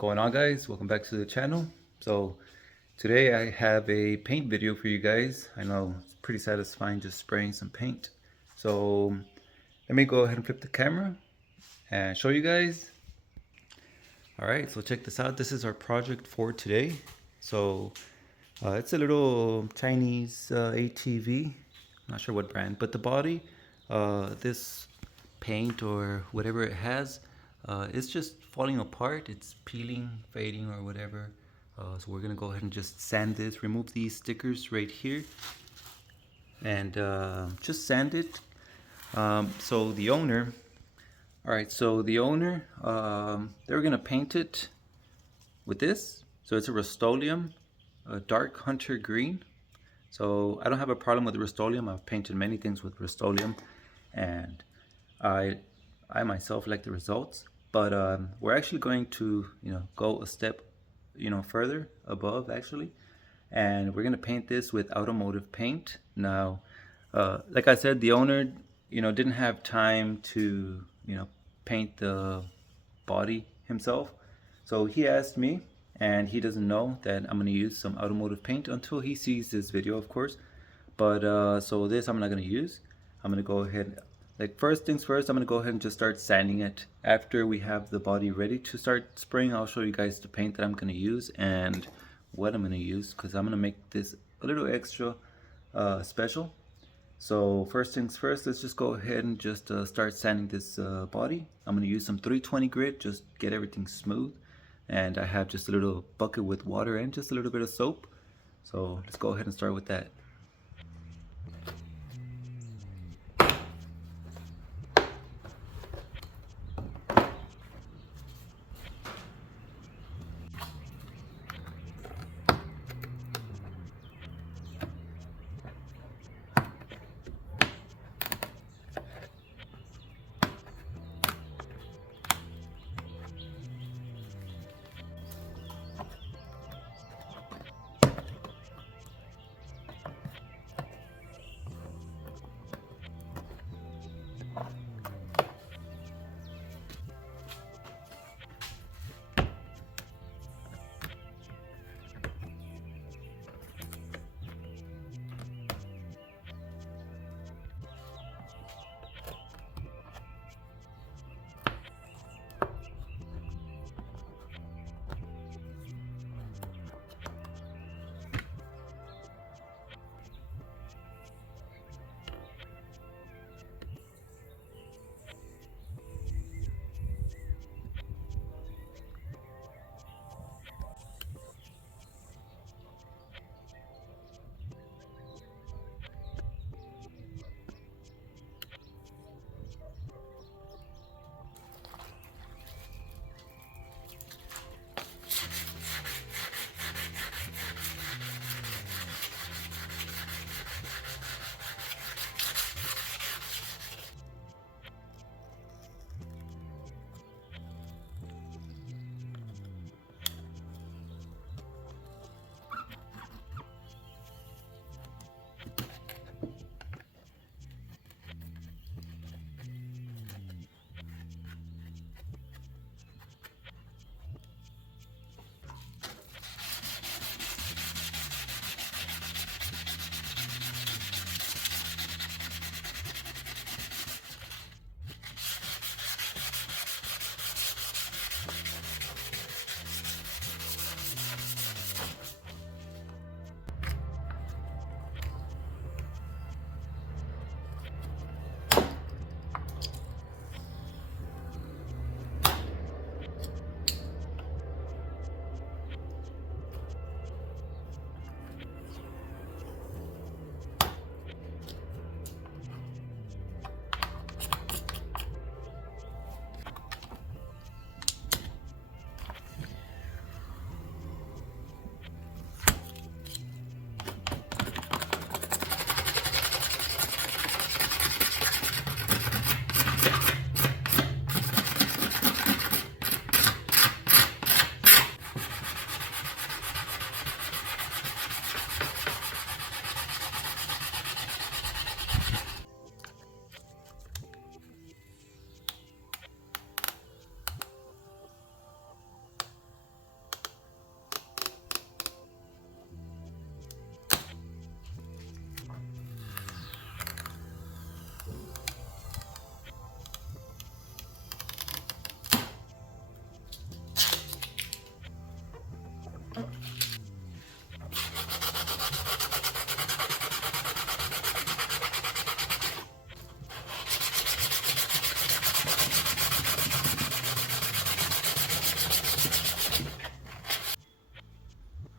going on, guys? Welcome back to the channel. So today I have a paint video for you guys. I know it's pretty satisfying just spraying some paint. So let me go ahead and flip the camera and show you guys. Alright, so check this out. This is our project for today. So it's a little Chinese ATV. I'm not sure what brand, but the body, this paint or whatever it has, it's just falling apart. It's peeling, fading, or whatever. So we're gonna go ahead and just sand this, remove these stickers right here, and just sand it. So the owner, all right, so the owner, they're gonna paint it with this. So it's a Rust-Oleum, a dark hunter green. So I don't have a problem with Rust-Oleum. I've painted many things with Rust-Oleum, and I myself like the results. But we're actually going to, go a step, further above actually, and we're gonna paint this with automotive paint. Now, like I said, the owner, didn't have time to, paint the body himself, so he asked me, and he doesn't know that I'm gonna use some automotive paint until he sees this video, of course. But so this I'm not gonna use. I'm gonna go ahead, like first things first, I'm gonna go ahead and just start sanding it. After we have the body ready to start spraying, I'll show you guys the paint that I'm gonna use and what I'm gonna use, because I'm gonna make this a little extra special. So first things first, let's just go ahead and just start sanding this body. I'm gonna use some 320 grit, just get everything smooth. And I have just a little bucket with water and just a little bit of soap. So let's go ahead and start with that.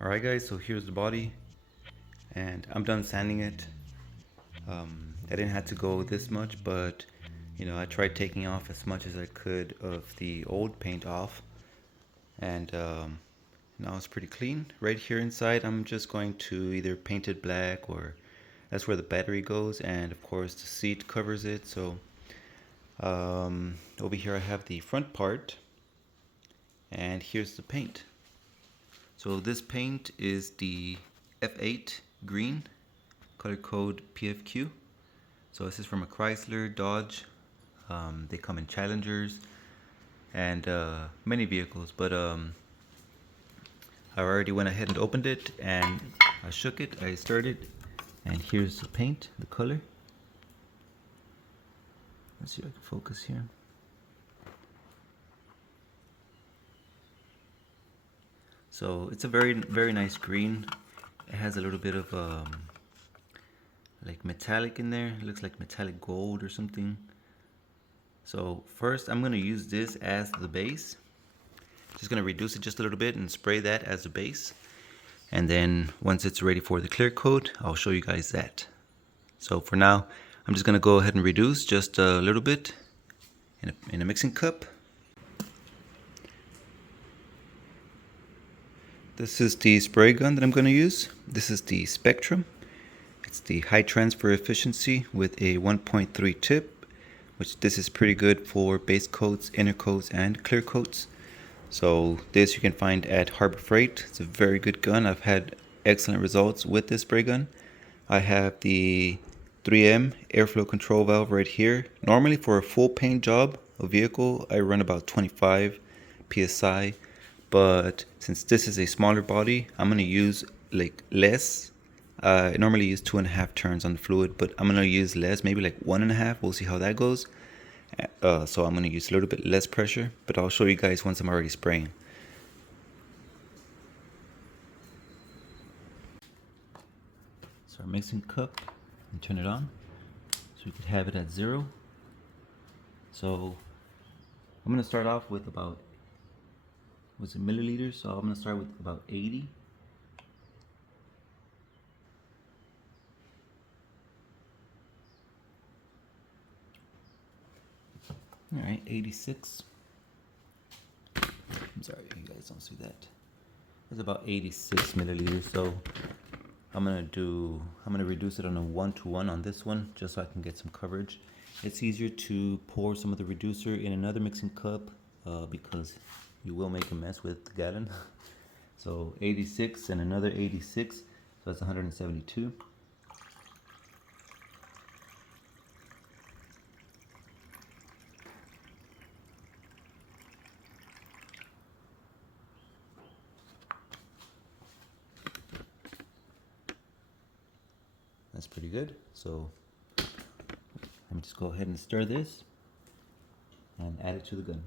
Alright guys, so here's the body and I'm done sanding it. I didn't have to go this much, but you know, I tried taking off as much as I could of the old paint off, and now it's pretty clean. Right here inside I'm just going to either paint it black, or that's where the battery goes, and of course the seat covers it. So over here I have the front part, and here's the paint. So this paint is the F8 green, color code PFQ. So this is from a Chrysler, Dodge. They come in Challengers and many vehicles, but I already went ahead and opened it, and I shook it, I stirred it, and here's the paint, the color. Let's see if I can focus here. So it's a very nice green. It has a little bit of like metallic in there. It looks like metallic gold or something. So first I'm going to use this as the base. Just going to reduce it just a little bit and spray that as the base. And then once it's ready for the clear coat, I'll show you guys that. So for now, I'm just going to go ahead and reduce just a little bit in a mixing cup. This is the spray gun that I'm going to use. This is the Spectrum. It's the high transfer efficiency with a 1.3 tip, which this is pretty good for base coats, inner coats, and clear coats. So this you can find at Harbor Freight. It's a very good gun. I've had excellent results with this spray gun. I have the 3M airflow control valve right here. Normally for a full paint job, a vehicle, I run about 25 psi. But since this is a smaller body, I'm going to use like less. I normally use 2.5 turns on the fluid, but I'm going to use less, maybe like 1.5. We'll see how that goes. So I'm going to use a little bit less pressure, but I'll show you guys once I'm already spraying. So our mixing cup, and turn it on so we could have it at 0. So I'm going to start off with about, what's it, milliliters? So I'm going to start with about 80. All right, 86. I'm sorry, you guys don't see that. It's about 86 milliliters. So I'm gonna reduce it on a 1-to-1 on this one, just so I can get some coverage. It's easier to pour some of the reducer in another mixing cup because you will make a mess with the gallon. So 86 and another 86, so that's 172. That's pretty good. So let me just go ahead and stir this and add it to the gun.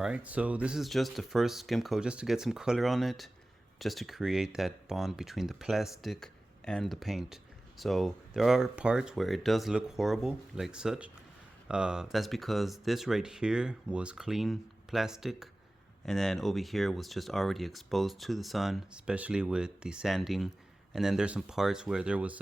Alright, so this is just the first skim coat just to get some color on it, just to create that bond between the plastic and the paint. So there are parts where it does look horrible, like such. That's because this right here was clean plastic, and then over here was just already exposed to the sun, especially with the sanding. And then there's some parts where there was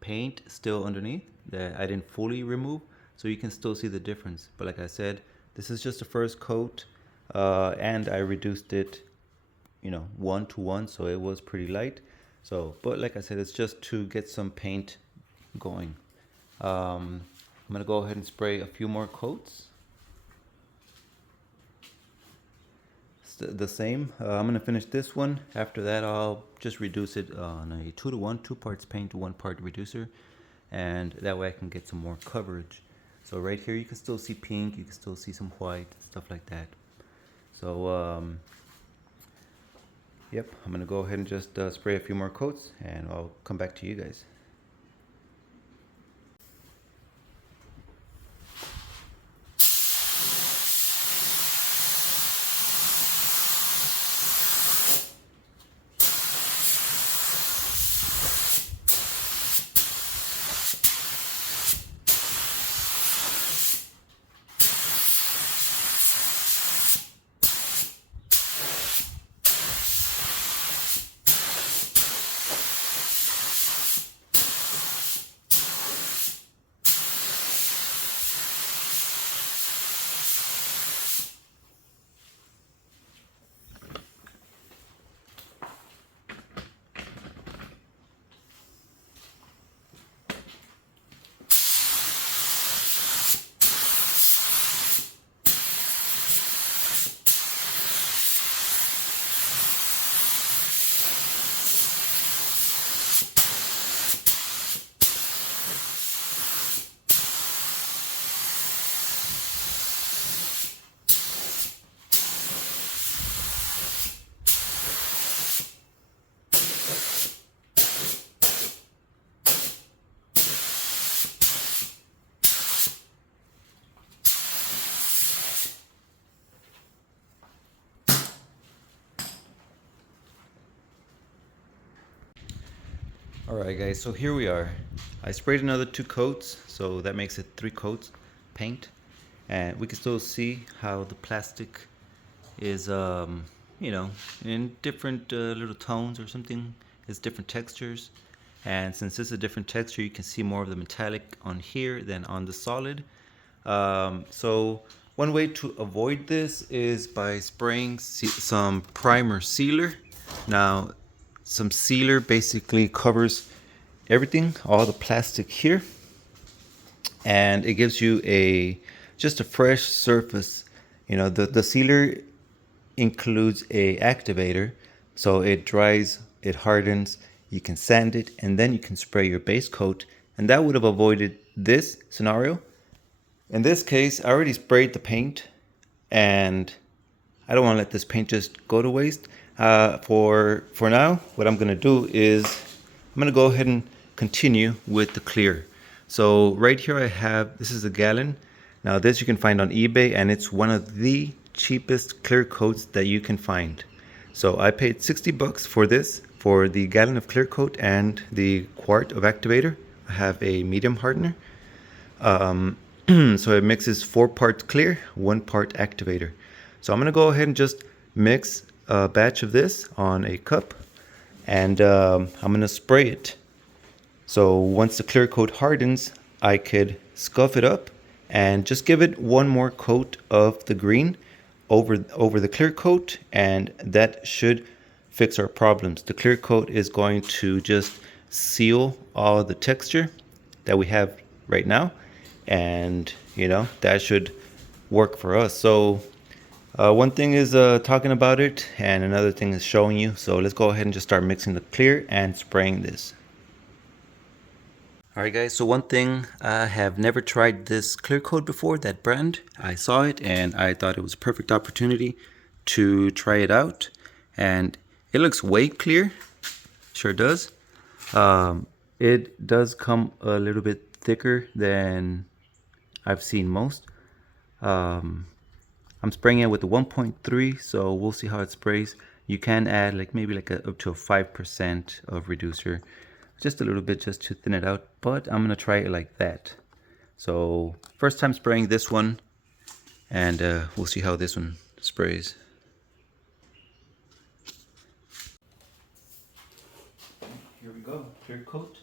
paint still underneath that I didn't fully remove, so you can still see the difference. But like I said, this is just the first coat, and I reduced it, 1 to 1, so it was pretty light. So, but like I said, it's just to get some paint going. I'm gonna go ahead and spray a few more coats. The same. I'm gonna finish this one. After that, I'll just reduce it on a 2 to 1, 2 parts paint to 1 part reducer, and that way I can get some more coverage. So right here, you can still see pink, you can still see some white, stuff like that. So yep, I'm gonna go ahead and just spray a few more coats, and I'll come back to you guys. Alright guys, so here we are. I sprayed another 2 coats, so that makes it 3 coats paint, and we can still see how the plastic is in different little tones or something. It's different textures, and since it's a different texture, you can see more of the metallic on here than on the solid. So one way to avoid this is by spraying some primer sealer. Now, some sealer basically covers everything, all the plastic here, and it gives you just a fresh surface. The sealer includes a activator, so it dries, it hardens, you can sand it, and then you can spray your base coat, and that would have avoided this scenario. In this case, I already sprayed the paint, and I don't want to let this paint just go to waste. For now, what I'm going to do is I'm going to go ahead and continue with the clear. So right here I have, this is a gallon. Now this you can find on eBay, and it's one of the cheapest clear coats that you can find. So I paid 60 bucks for this, for the gallon of clear coat and the quart of activator. I have a medium hardener. So it mixes 4 parts clear, 1 part activator. So I'm going to go ahead and just mix a batch of this on a cup, and I'm going to spray it. So once the clear coat hardens, I could scuff it up and just give it 1 more coat of the green over the clear coat, and that should fix our problems. The clear coat is going to just seal all the texture that we have right now, and that should work for us. So one thing is talking about it, and another thing is showing you. So let's go ahead and just start mixing the clear and spraying this. Alright guys, so one thing, I have never tried this clear coat before, that brand. I saw it and I thought it was a perfect opportunity to try it out, and it looks way clear, sure does. It does come a little bit thicker than I've seen most. I'm spraying it with the 1.3, so we'll see how it sprays. You can add like maybe like up to a 5% of reducer, just a little bit just to thin it out, but I'm gonna try it like that. So first time spraying this one, and we'll see how this one sprays. Here we go, clear coat.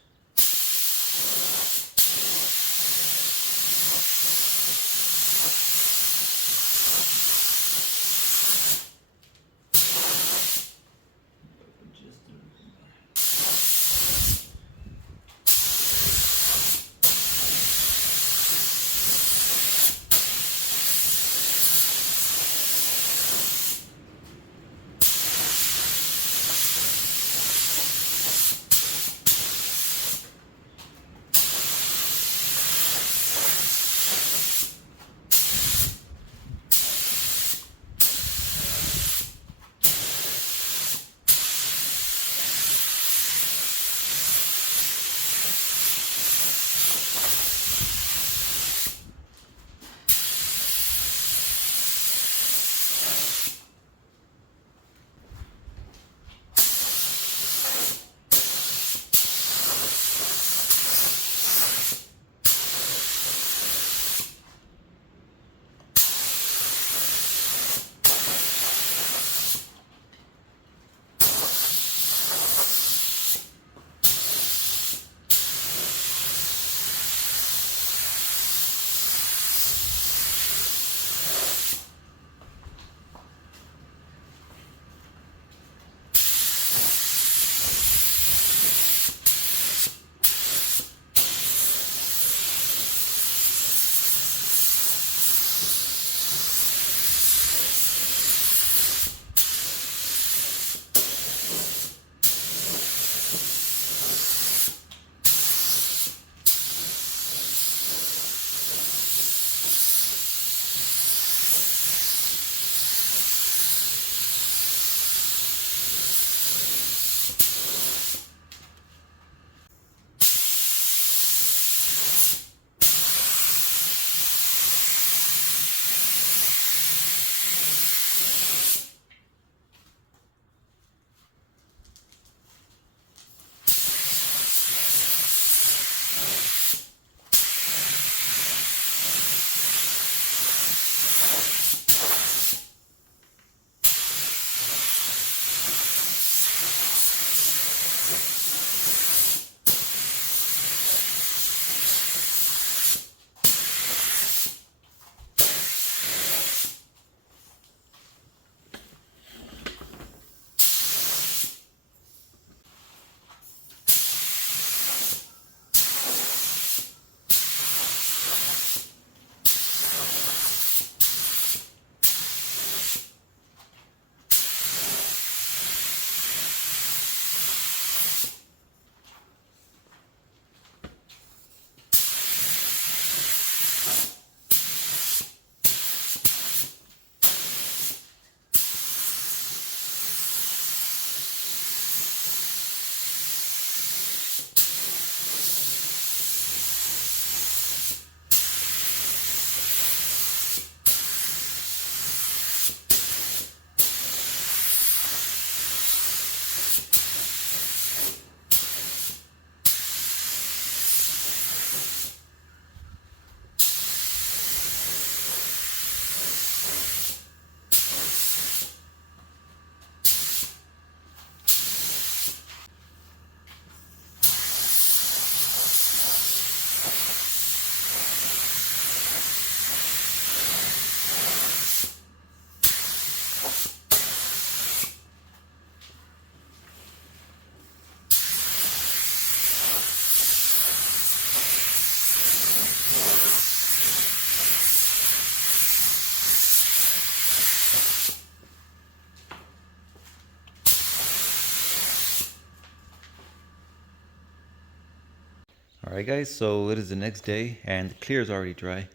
Alright guys, so it is the next day and the clear is already dry.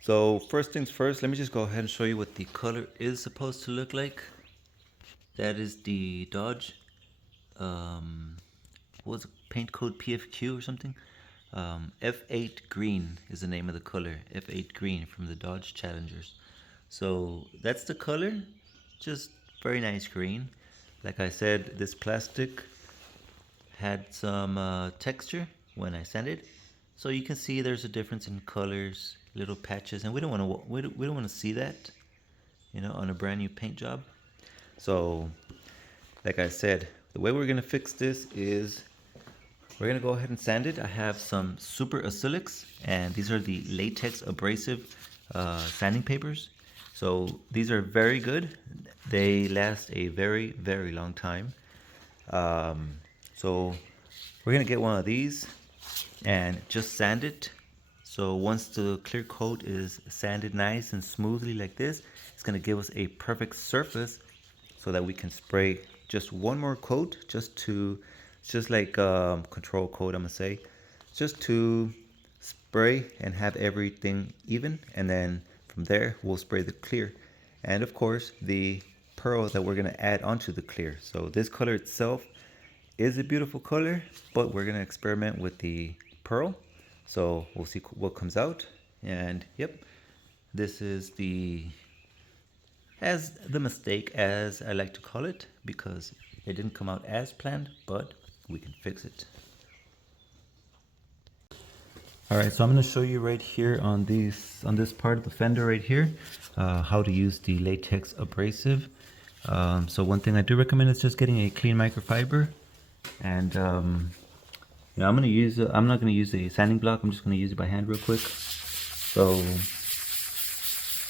So first things first, let me just go ahead and show you what the color is supposed to look like. That is the Dodge, what was it, paint code PFQ or something? F8 green is the name of the color, F8 green from the Dodge Challengers. So that's the color, just very nice green. Like I said, this plastic had some texture when I sanded, so you can see there's a difference in colors, little patches, and we don't want to we don't want to see that, you know, on a brand new paint job. So, like I said, the way we're gonna fix this is we're gonna go ahead and sand it. I have some super acrylics, and these are the latex abrasive sanding papers. So these are very good. They last a very, very long time. So we're gonna get one of these and just sand it. So once the clear coat is sanded nice and smoothly like this, it's gonna give us a perfect surface so that we can spray just one more coat, just like control coat, I'm gonna say, just to spray and have everything even, and then from there we'll spray the clear, and of course the pearl that we're gonna add onto the clear. So this color itself is a beautiful color, but we're gonna experiment with the pearl, so we'll see what comes out. And yep, this is the as the mistake, as I like to call it, because it didn't come out as planned, but we can fix it. All right, so I'm going to show you right here on this part of the fender right here, how to use the latex abrasive. So one thing I do recommend is just getting a clean microfiber, and you know, I'm not going to use a sanding block. I'm just going to use it by hand real quick. So I'm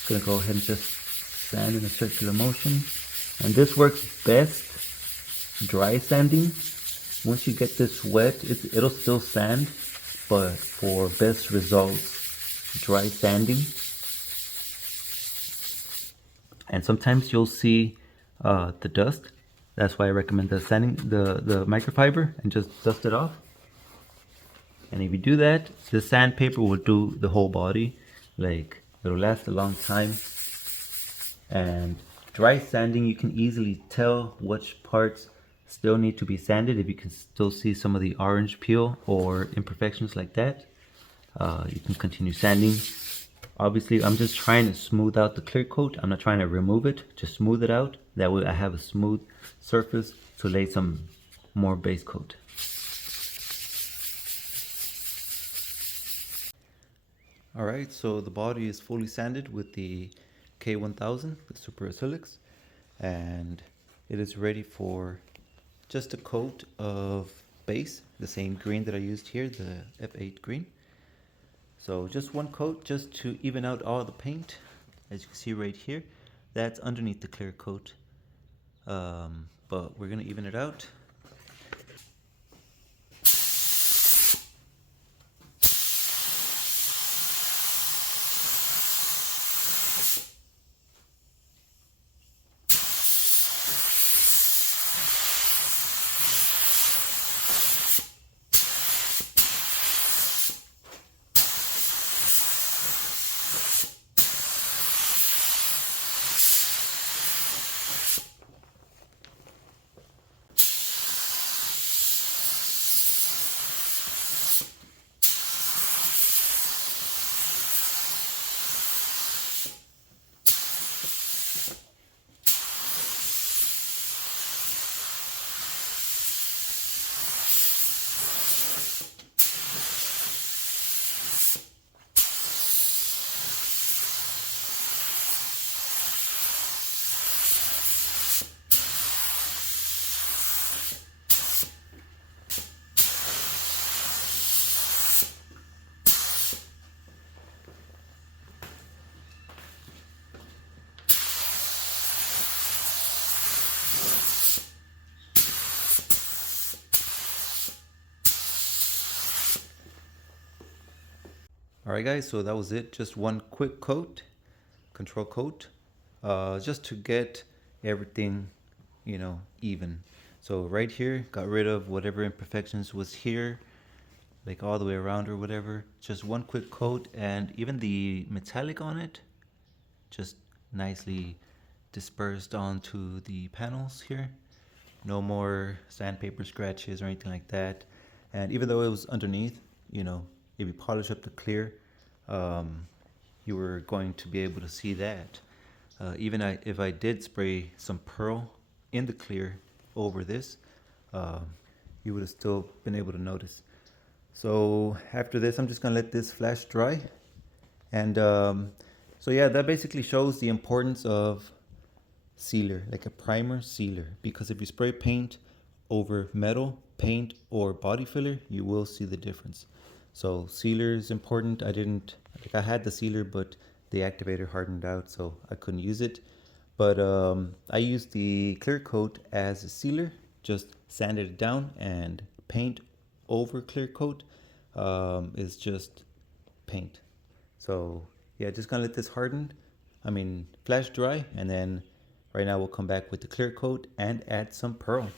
going to go ahead and just sand in a circular motion, and this works best dry sanding. Once you get this wet, it'll still sand, but for best results, dry sanding. And sometimes you'll see the dust. That's why I recommend the sanding, the microfiber, and just dust it off. And if you do that, the sandpaper will do the whole body. Like, it'll last a long time. And dry sanding, you can easily tell which parts still need to be sanded. If you can still see some of the orange peel or imperfections like that, you can continue sanding. Obviously, I'm just trying to smooth out the clear coat. I'm not trying to remove it, just smooth it out. That way I have a smooth surface to lay some more base coat. All right, so the body is fully sanded with the K1000, the Super Acrylics, and it is ready for just a coat of base, the same green that I used here, the F8 green. So just one coat just to even out all the paint. As you can see right here, that's underneath the clear coat, but we're gonna even it out. Alright guys, so that was it. Just one quick coat, control coat, just to get everything, you know, even. So right here, got rid of whatever imperfections was here, like all the way around or whatever. Just one quick coat, and even the metallic on it, just nicely dispersed onto the panels here. No more sandpaper scratches or anything like that. And even though it was underneath, you know, if you polish up the clear, you were going to be able to see that. Even if I did spray some pearl in the clear over this, you would have still been able to notice. So after this, I'm just gonna let this flash dry. And so yeah, that basically shows the importance of sealer, like a primer sealer, because if you spray paint over metal, paint, or body filler, you will see the difference. So sealer is important. I had the sealer, but the activator hardened out, so I couldn't use it. But I used the clear coat as a sealer, just sanded it down, and paint over clear coat is just paint. So yeah, just gonna let this harden, flash dry, and then right now we'll come back with the clear coat and add some pearl.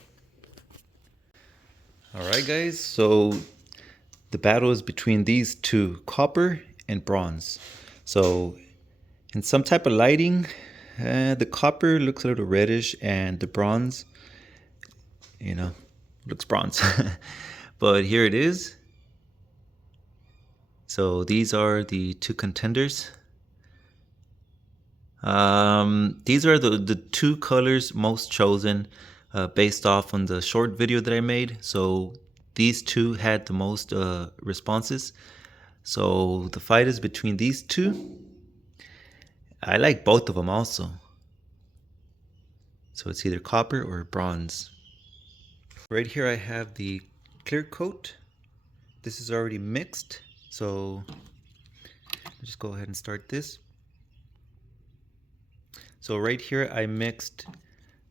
All right, guys, so the battle is between these two, copper and bronze. So in some type of lighting, the copper looks a little reddish and the bronze, looks bronze. But here it is. So these are the two contenders. These are the two colors most chosen based off on the short video that I made. So these two had the most responses. So the fight is between these two. I like both of them also. So it's either copper or bronze. Right here I have the clear coat. This is already mixed. So let's just go ahead and start this. So right here I mixed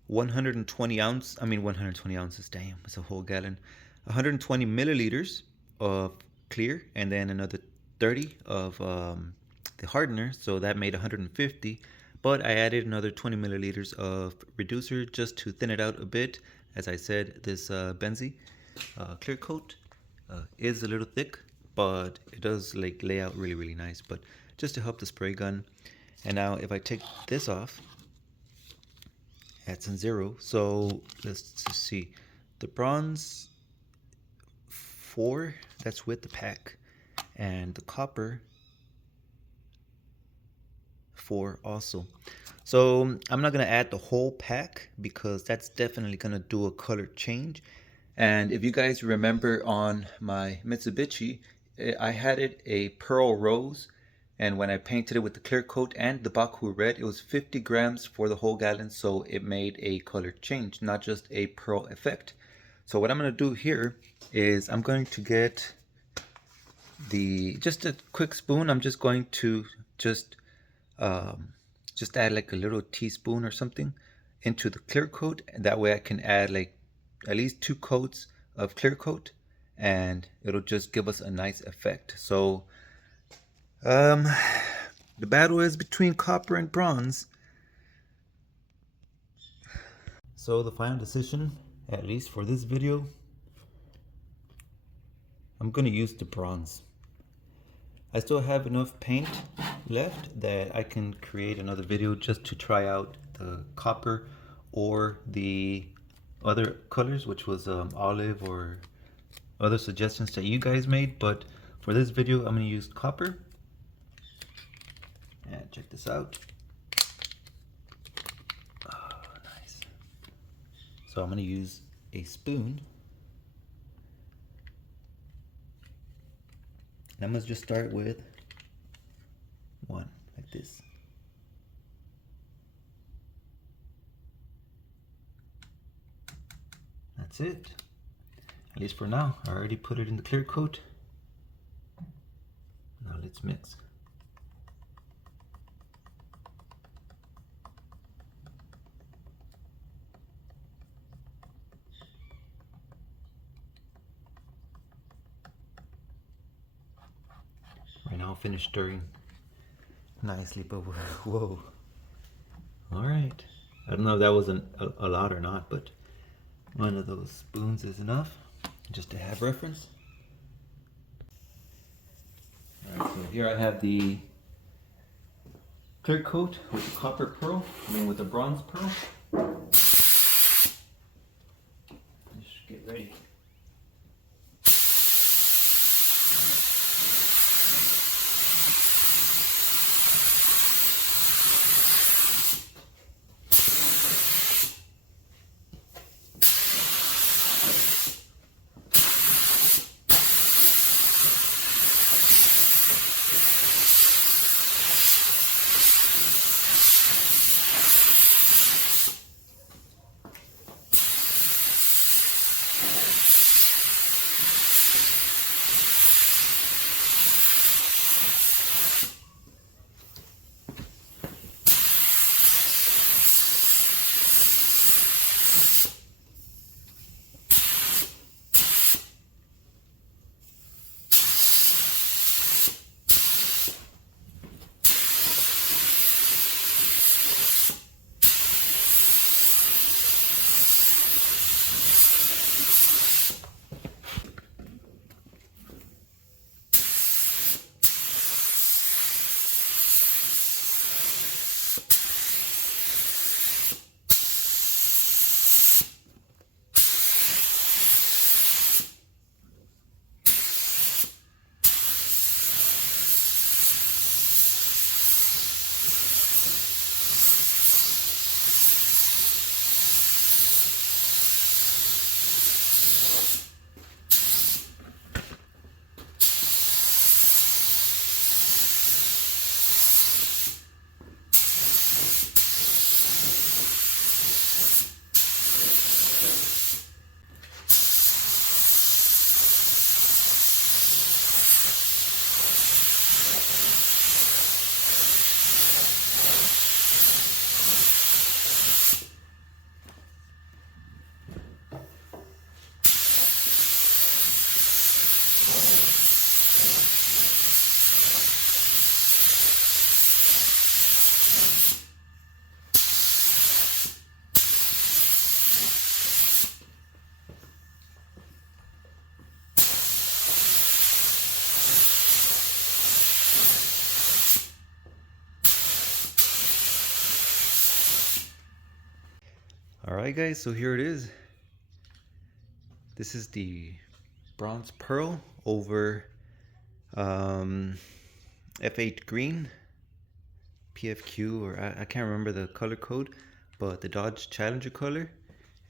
120 ounces, damn, it's a whole gallon. 120 milliliters of clear, and then another 30 of the hardener, so that made 150. But I added another 20 milliliters of reducer just to thin it out a bit. As I said, this Benzie clear coat is a little thick, but it does like lay out really nice, but just to help the spray gun. And now if I take this off, that's in 0. So let's just see, the bronze 4, that's with the pack, and the copper 4 also. So I'm not gonna add the whole pack because that's definitely gonna do a color change. And if you guys remember on my Mitsubishi, I had it a pearl rose, and when I painted it with the clear coat and the Baku red, it was 50 grams for the whole gallon, so it made a color change, not just a pearl effect. So what I'm gonna do here is I'm going to get just a quick spoon. I'm just going to just add like a little teaspoon or something into the clear coat, and that way I can add like at least 2 coats of clear coat, and it'll just give us a nice effect. So the battle is between copper and bronze. So the final decision, at least for this video, I'm gonna use the bronze. I still have enough paint left that I can create another video just to try out the copper or the other colors, which was olive or other suggestions that you guys made. But for this video, I'm gonna use copper. And check this out. Oh, nice. So I'm gonna use a spoon. And I'm gonna just start with 1, like this. That's it. At least for now. I already put it in the clear coat. Now let's mix. Right now I'll finish stirring nicely, but whoa. All right. I don't know if that was a lot or not, but one of those spoons is enough just to have reference. All right, so here I have the clear coat with the copper pearl, with the bronze pearl. Just get ready. Alright guys, so here it is. This is the bronze pearl over F8 green, PFQ, or I can't remember the color code, but the Dodge Challenger color,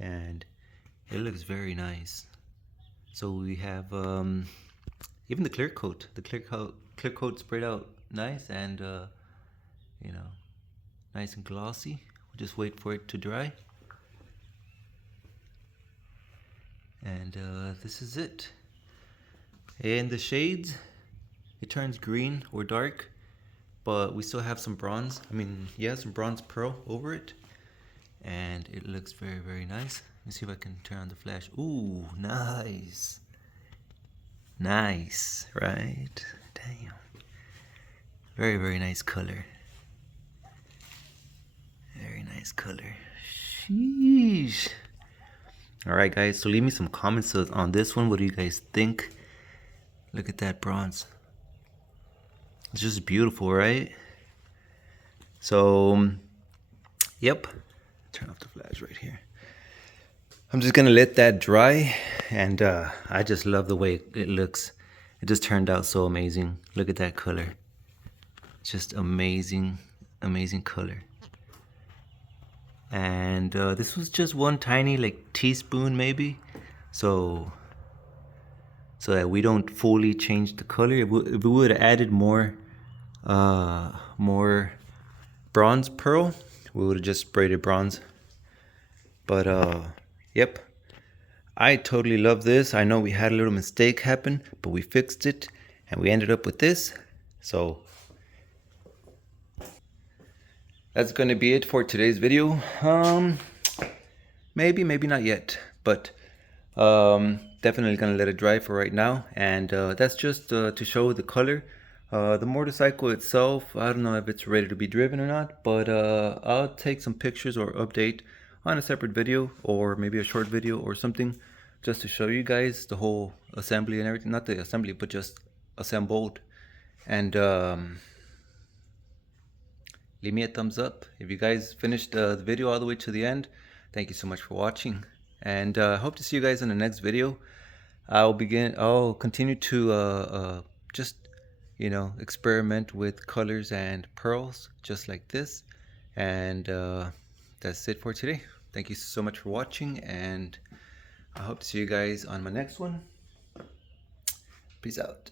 and it looks very nice. So we have even the clear coat. The clear coat sprayed out nice and you know, nice and glossy. We'll just wait for it to dry. And this is it. In the shades, it turns green or dark, but we still have some bronze. I mean, yeah, some bronze pearl over it, and it looks very, very nice. Let me see if I can turn on the flash. Ooh, nice. Nice, right? Damn. Very, very nice color. Very nice color. Sheesh. Alright guys, so leave me some comments on this one. What do you guys think? Look at that bronze. It's just beautiful, right? So, yep. Turn off the flash right here. I'm just gonna let that dry, and I just love the way it looks. It just turned out so amazing. Look at that color. Just amazing, amazing color. And this was just one tiny like teaspoon maybe, so that we don't fully change the color. If we would have added more bronze pearl, we would have just sprayed it bronze. But yep, I totally love this. I know we had a little mistake happen, but we fixed it and we ended up with this. So that's going to be it for today's video. Maybe not yet, but definitely going to let it dry for right now. And that's just to show the color. The motorcycle itself, I don't know if it's ready to be driven or not, but I'll take some pictures or update on a separate video, or maybe a short video or something, just to show you guys the whole assembly and everything. Not the assembly, but just assembled. And leave me a thumbs up if you guys finished the video all the way to the end. Thank you so much for watching, and hope to see you guys in the next video. I'll continue to just, you know, experiment with colors and pearls just like this. And that's it for today. Thank you so much for watching, and I hope to see you guys on my next one. Peace out.